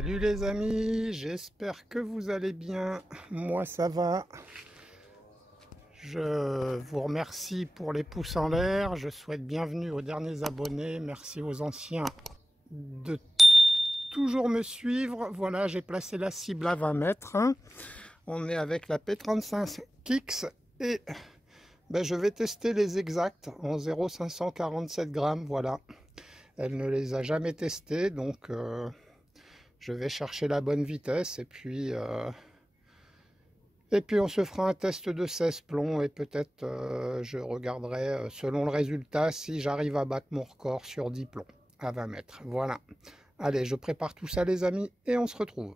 Salut les amis, j'espère que vous allez bien. Moi ça va. Je vous remercie pour les pouces en l'air. Je souhaite bienvenue aux derniers abonnés. Merci aux anciens de toujours me suivre. Voilà, j'ai placé la cible à 20 mètres. On est avec la P35 Kicks et je vais tester les exacts en 0,547 grammes. Voilà, elle ne les a jamais testés, donc je vais chercher la bonne vitesse et puis on se fera un test de 16 plombs et peut-être je regarderai selon le résultat si j'arrive à battre mon record sur 10 plombs à 20 mètres. Voilà. Allez, je prépare tout ça les amis et on se retrouve.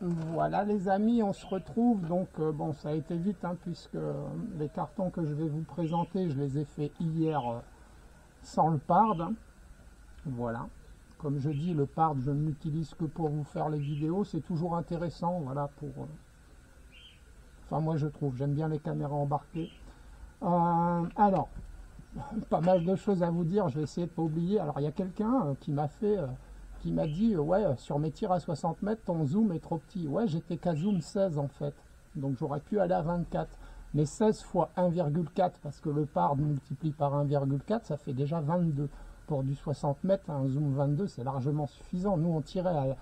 Voilà les amis, on se retrouve. Donc bon, ça a été vite puisque les cartons que je vais vous présenter, je les ai fait hier sans le pard. Voilà. Comme je dis, le pard, je ne l'utilise que pour vous faire les vidéos. C'est toujours intéressant, voilà, pour... Enfin, moi, je trouve, j'aime bien les caméras embarquées. Alors, pas mal de choses à vous dire, je vais essayer de ne pas oublier. Alors, il y a quelqu'un qui m'a dit, ouais, sur mes tirs à 60 mètres, ton zoom est trop petit. Ouais, j'étais qu'à zoom 16, en fait. Donc, j'aurais pu aller à 24. Mais 16 fois 1,4, parce que le pard multiplie par 1,4, ça fait déjà 22. Pour du 60 mètres, un zoom 22, c'est largement suffisant. Nous, on tirait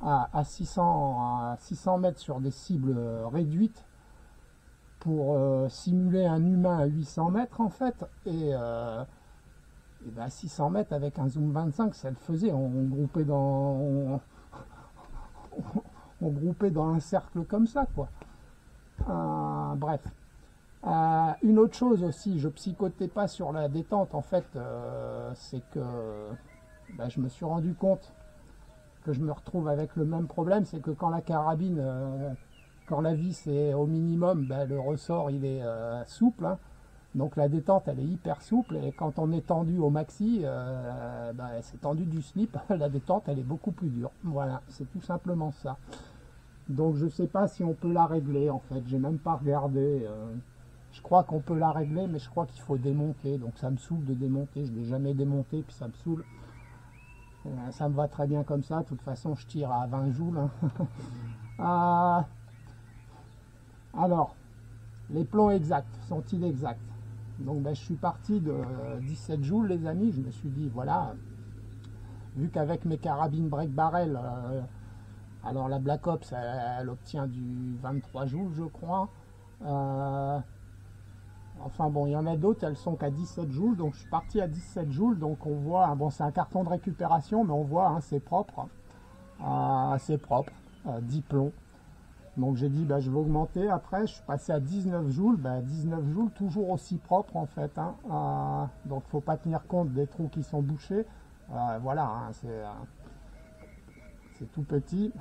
à 600 mètres sur des cibles réduites pour simuler un humain à 800 mètres, en fait. Et 600 mètres avec un zoom 25, ça le faisait. On groupait dans un cercle comme ça, quoi. Bref. Une autre chose aussi, je psychotais pas sur la détente en fait, c'est que je me suis rendu compte que je me retrouve avec le même problème, c'est que quand la carabine, quand la vis est au minimum, le ressort il est souple, donc la détente elle est hyper souple, et quand on est tendu au maxi, c'est tendu du slip, la détente elle est beaucoup plus dure. Voilà, c'est tout simplement ça. Donc je sais pas si on peut la régler en fait, j'ai même pas regardé. Je crois qu'on peut la régler, mais je crois qu'il faut démonter. Donc ça me saoule de démonter. Je ne l'ai jamais démonté, puis ça me saoule. Ça me va très bien comme ça. De toute façon, je tire à 20 joules. Alors, les plombs exacts, sont-ils exacts? Donc je suis parti de 17 joules, les amis. Je me suis dit, voilà, vu qu'avec mes carabines break barrel, alors la Black Ops, elle obtient du 23 joules, je crois. Enfin bon, il y en a d'autres, elles sont qu'à 17 joules, donc je suis parti à 17 joules, donc on voit, bon c'est un carton de récupération, mais on voit, c'est propre, 10 plombs. Donc j'ai dit, je vais augmenter, après je suis passé à 19 joules, 19 joules toujours aussi propre en fait, donc il ne faut pas tenir compte des trous qui sont bouchés, voilà, c'est tout petit,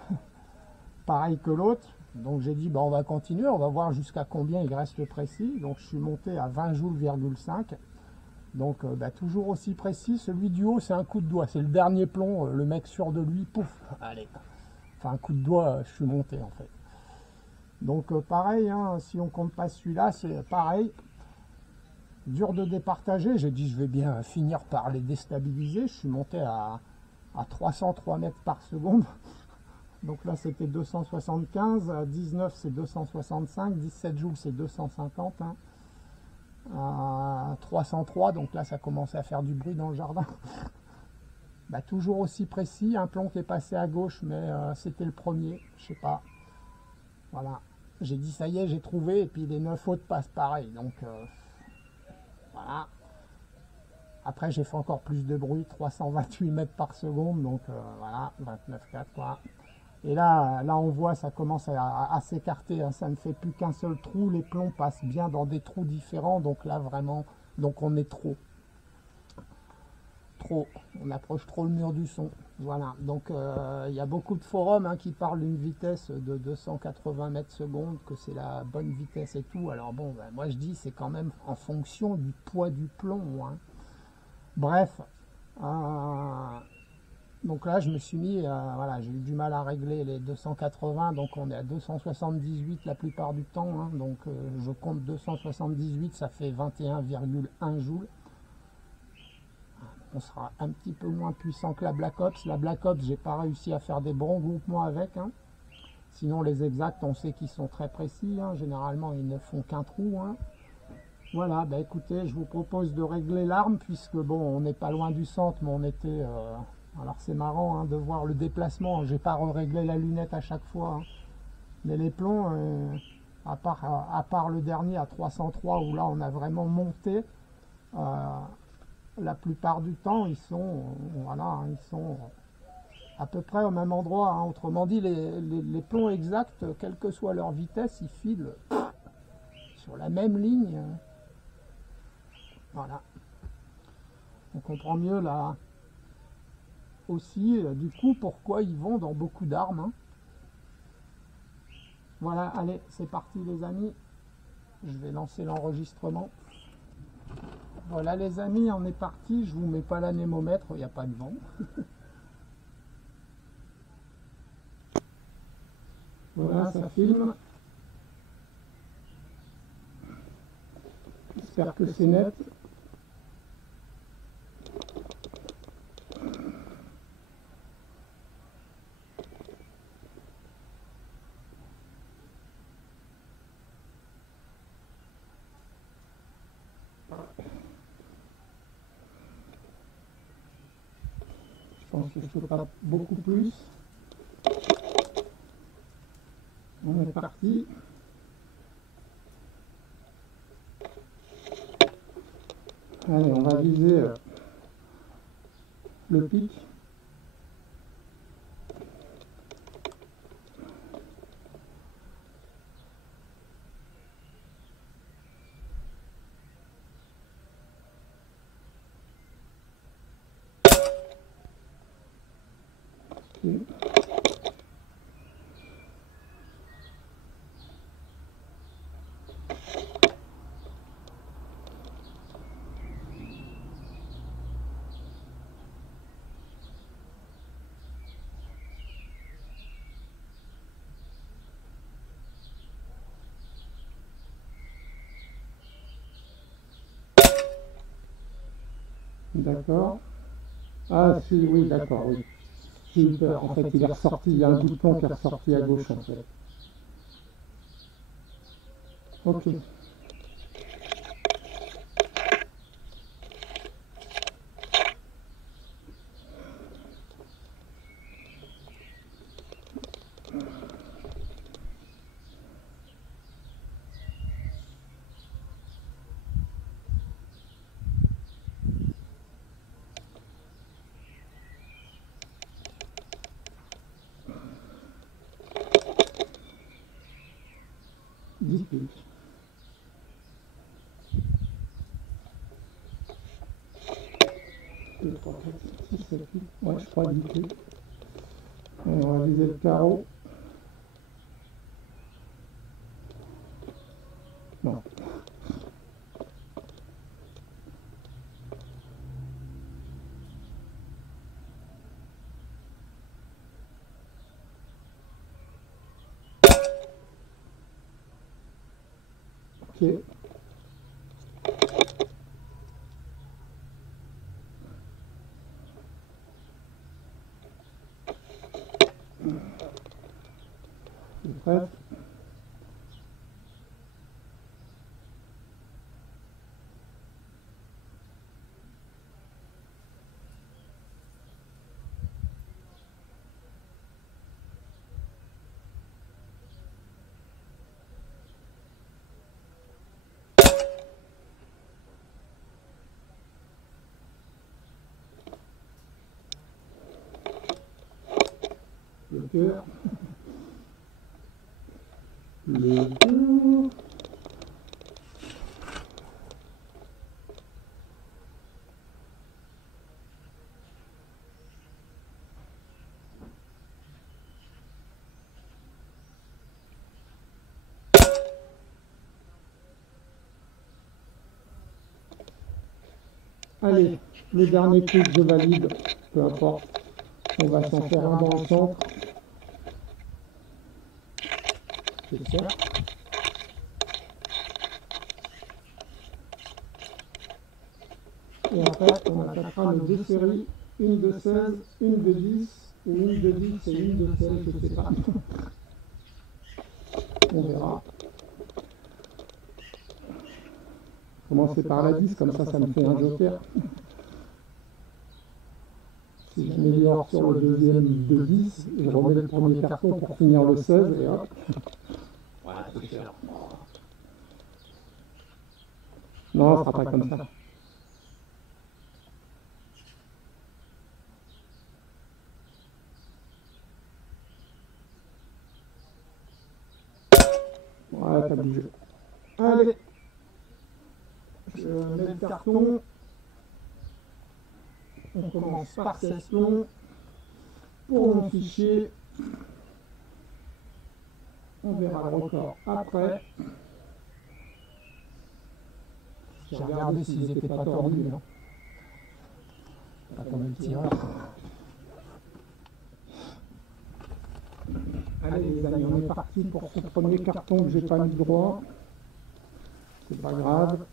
pareil que l'autre. Donc j'ai dit, on va continuer, on va voir jusqu'à combien il reste précis. Donc je suis monté à 20 joules,5. Donc toujours aussi précis. Celui du haut, c'est un coup de doigt. C'est le dernier plomb, le mec sûr de lui, pouf, allez. Enfin, un coup de doigt, je suis monté en fait. Donc pareil, si on compte pas celui-là, c'est pareil. Dur de départager. J'ai dit, je vais bien finir par les déstabiliser. Je suis monté à 303 mètres par seconde. Donc là c'était 275, 19 c'est 265, 17 joules c'est 250, 303, donc là ça commence à faire du bruit dans le jardin. Toujours aussi précis, un plomb qui est passé à gauche, mais c'était le premier, je sais pas. Voilà, j'ai dit ça y est, j'ai trouvé, et puis les 9 autres passent pareil, donc voilà. Après j'ai fait encore plus de bruit, 328 mètres par seconde, donc voilà, 29,4 quoi. Et là on voit, ça commence à s'écarter, ça ne fait plus qu'un seul trou, les plombs passent bien dans des trous différents, donc là vraiment, donc on est trop, on approche trop le mur du son, voilà. Donc il y a beaucoup de forums qui parlent d'une vitesse de 280 mètres secondes, que c'est la bonne vitesse et tout, alors bon, moi je dis c'est quand même en fonction du poids du plomb, bref, donc là je me suis mis, voilà, j'ai eu du mal à régler les 280, donc on est à 278 la plupart du temps, donc je compte 278, ça fait 21,1 joules. on sera un petit peu moins puissant que la Black Ops. La Black Ops, j'ai pas réussi à faire des bons groupements avec, hein. Sinon les exacts, on sait qu'ils sont très précis, hein. Généralement ils ne font qu'un trou, hein. Voilà, bah écoutez, je vous propose de régler l'arme, puisque bon, on n'est pas loin du centre, mais on était... alors c'est marrant, hein, de voir le déplacement, j'ai pas réglé la lunette à chaque fois, hein. Mais les plombs, à part le dernier à 303, où là on a vraiment monté, la plupart du temps, ils sont, voilà, hein, ils sont à peu près au même endroit, hein. Autrement dit, les plombs exacts, quelle que soit leur vitesse, ils filent sur la même ligne. Voilà. On comprend mieux là aussi, du coup, pourquoi ils vont dans beaucoup d'armes, hein. Voilà, allez, c'est parti les amis. Je vais lancer l'enregistrement. Voilà les amis, on est parti. Je vous mets pas l'anémomètre, il n'y a pas de vent. Voilà, ça filme. J'espère que c'est net. Je pense que je peux pas beaucoup plus. On est parti. Allez, on va viser le pic. Okay. D'accord. Ah si, oui, d'accord, oui. J'ai eu peur, en fait, il est ressorti, il y a un bouton qui est ressorti à gauche, en fait. Ok. Ouais, je crois 10 pieds. On va viser le carreau. Non. Ok. Bref. Le cœur. Le cœur. Allez, le dernier clic, je valide, peu importe. On va s'en faire un dans le centre. J'espère. Et après, on attaquera nos deux séries, une de 16, une de 10, ou une de 10 et une de 16, je ne sais pas. On verra. Commencer par la 10, comme ça me fait un joker. Si je m'améliore sur le deuxième de 10, je remets le premier carton pour finir le 16 et hop. Voilà, c'est sûr. Non, on fera pas comme ça. Ouais, t'as bougé. Allez, je mets le carton. On commence par session. Pour mon fichier, on verra le record après. J'ai regardé s'ils n'étaient pas tordus. Hein. Pas comme le tireur. Allez les amis, on est parti pour ce premier carton que j'ai pas mis droit. C'est pas grave.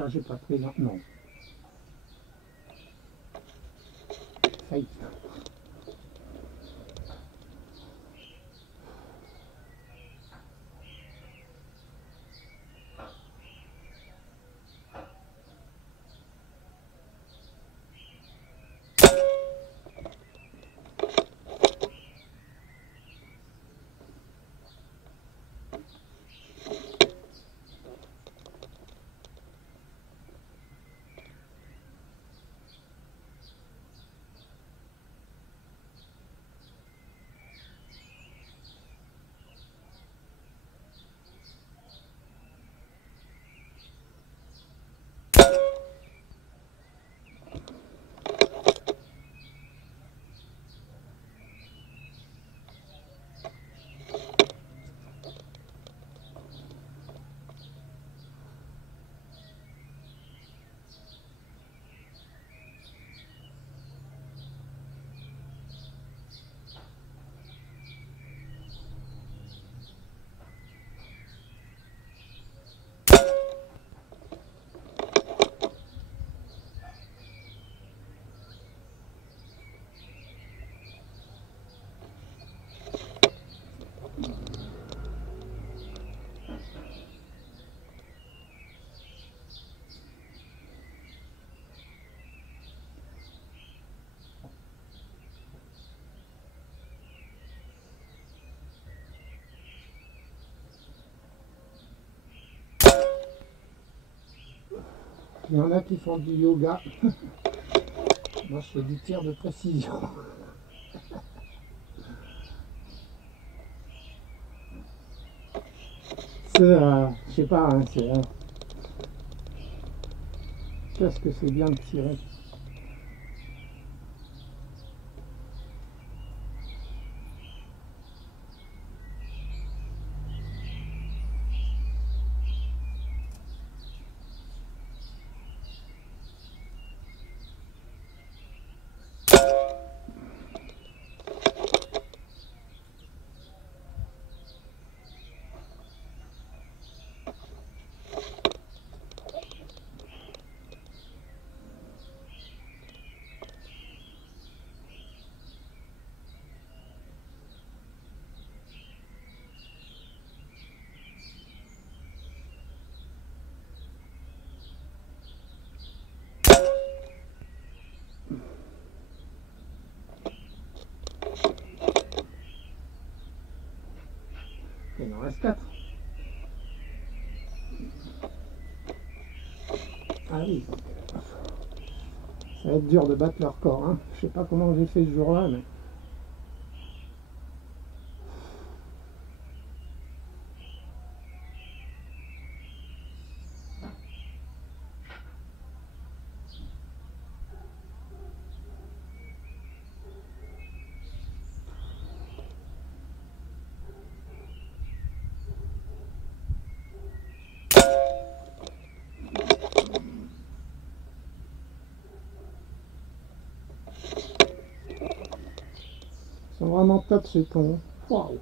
J'espère que j'ai pas pris là. Non. Fake. Il y en a qui font du yoga. Moi, je fais du tir de précision. C'est, je sais pas, hein, c'est... qu'est-ce que c'est bien de tirer. Il en reste 4. Ah oui, ça va être dur de battre leur corps. Hein. Je sais pas comment j'ai fait ce jour-là, mais... Ils sont vraiment top ces cons. Waouh.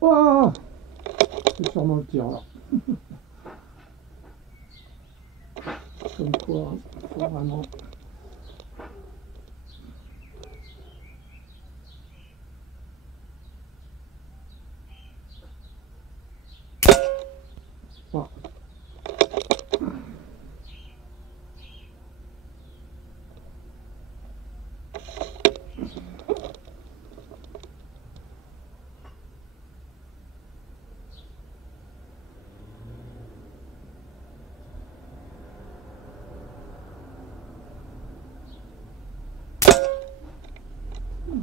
Oh, c'est sûrement le tireur. Comme quoi, il faut vraiment... Oh.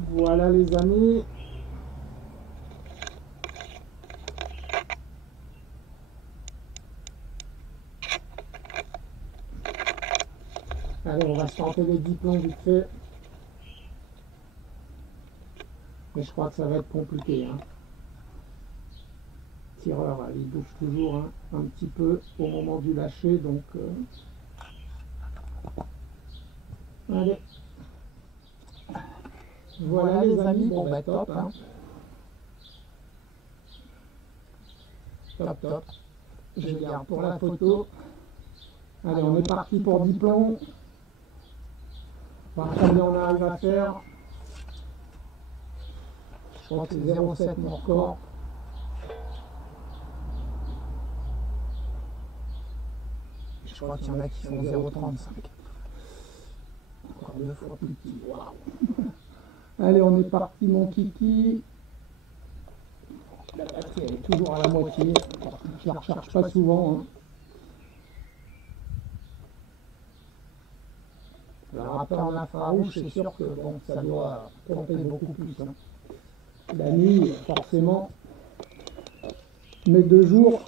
Voilà les amis. Allez, on va se tenter les diplômes vite fait. Mais je crois que ça va être compliqué. Hein. Le tireur, il bouge toujours hein, un petit peu au moment du lâcher. Donc, allez. Voilà les amis. Bon, bah top. Hein. Top, top. Je garde pour la photo. Allez, on est parti pour 10 plombs. Voir combien on arrive à faire. Je crois que c'est 0,7 mon record. Je crois qu'il y en a qui font 0,35. Encore 2 fois plus petit. Waouh. Allez, on est parti mon kiki. La batterie elle est toujours à la moitié. Je la recharge pas souvent. Hein. Alors après en infrarouge, c'est sûr que bon, ça doit pomper beaucoup plus. Hein. La nuit, forcément. Mais de jour,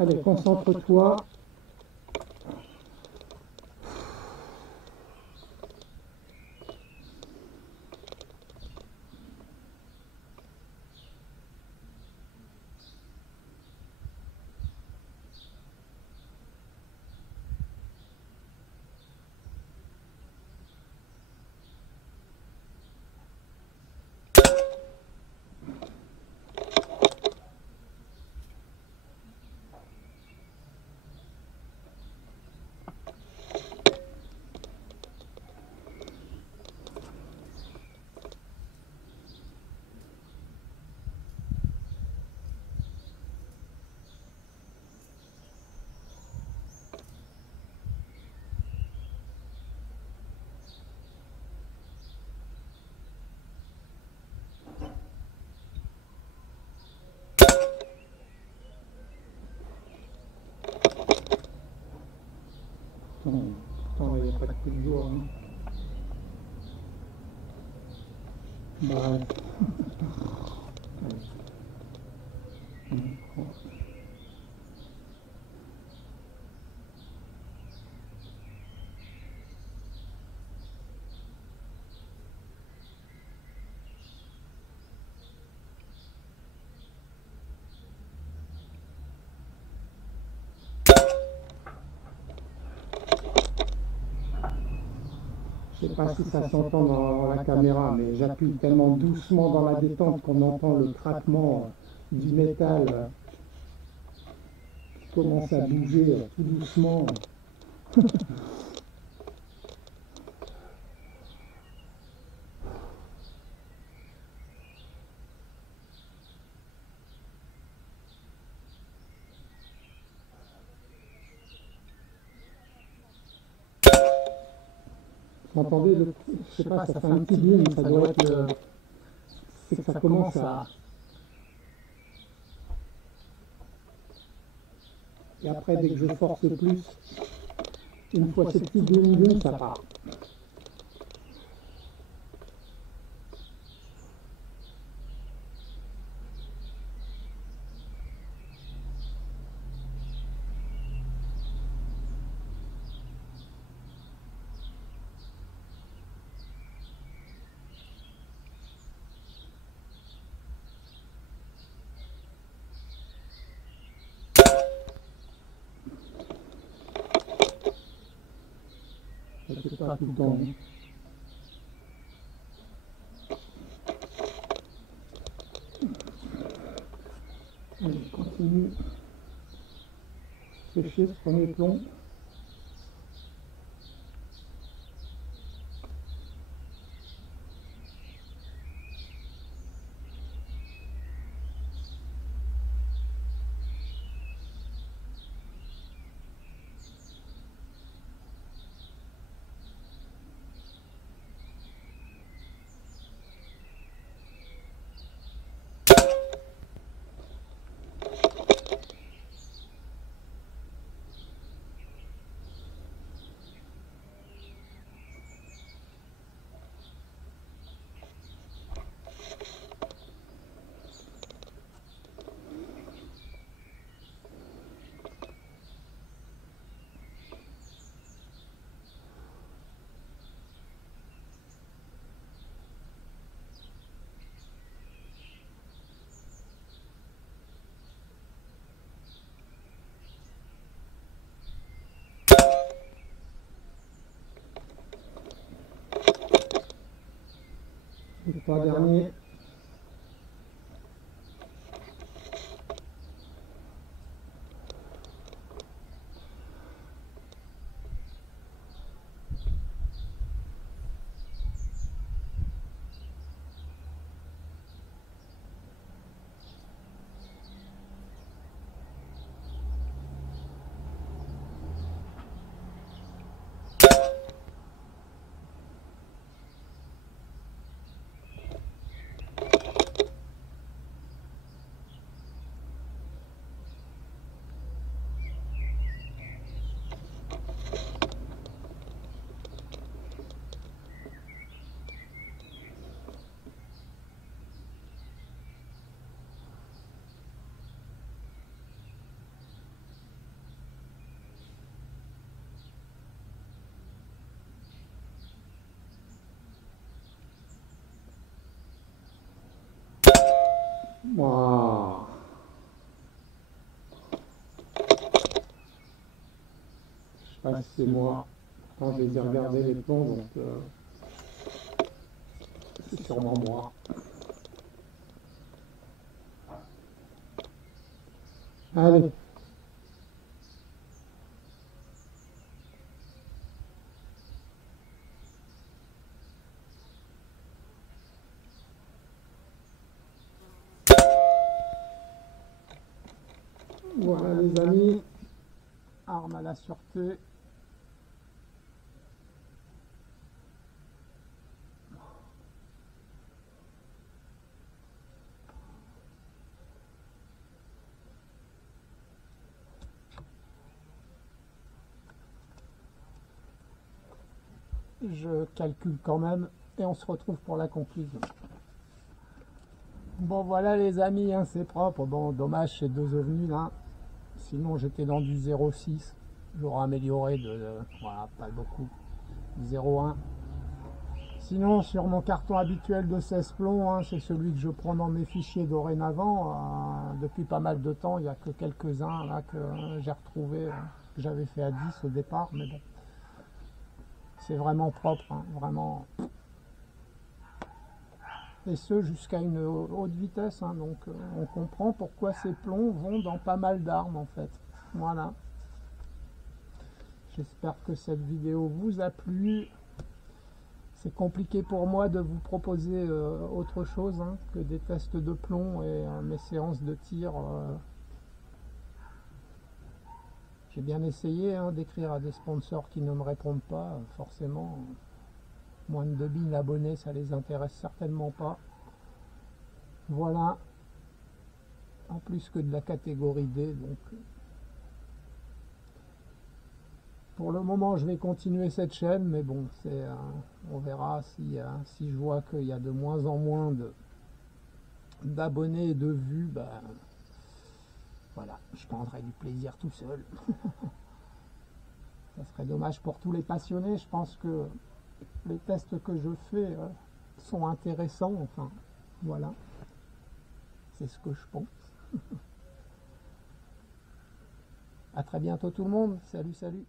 allez, concentre-toi. Pourtant, là, il n'y a pas de coup de jour. Hein. Bref. Je ne sais pas si ça s'entend dans la caméra, mais j'appuie tellement doucement dans la détente qu'on entend le craquement du métal qui commence à bouger tout doucement. Vous entendez le... Je sais pas, ça fait un petit boom, ça doit être le... C'est que ça commence à... Et après, dès que je force plus, une fois ces petits boum, ça part. C'est pas tout le temps. Allez, continue. C'est chier ce premier plomb. Les trois derniers. Wow. Je sais pas si c'est moi. Quand je les ai regardés les plombs, donc c'est sûrement moi. Allez. Voilà les amis, arme à la sûreté. je calcule quand même et on se retrouve pour la conclusion. Bon voilà les amis, hein, c'est propre. Bon, dommage ces deux ovnis là. Sinon j'étais dans du 0,6. J'aurais amélioré voilà, pas beaucoup. 0,1. Sinon sur mon carton habituel de 16 plombs, hein, c'est celui que je prends dans mes fichiers dorénavant. Depuis pas mal de temps, il n'y a que quelques-uns là que j'ai retrouvé, que j'avais fait à 10 au départ, mais bon. C'est vraiment propre, hein, vraiment. Et ce jusqu'à une haute vitesse, hein, donc on comprend pourquoi ces plombs vont dans pas mal d'armes en fait. Voilà. J'espère que cette vidéo vous a plu. C'est compliqué pour moi de vous proposer autre chose, hein, que des tests de plomb et mes séances de tir. J'ai bien essayé, hein, d'écrire à des sponsors qui ne me répondent pas, forcément. Moins de 2000 abonnés, ça les intéresse certainement pas. Voilà. En plus que de la catégorie D, donc. Pour le moment, je vais continuer cette chaîne, mais bon, on verra si je vois qu'il y a de moins en moins d'abonnés et de vues, ben, voilà, je prendrai du plaisir tout seul. Ça serait dommage pour tous les passionnés. Je pense que les tests que je fais sont intéressants, enfin, voilà. C'est ce que je pense. À très bientôt tout le monde. Salut, salut.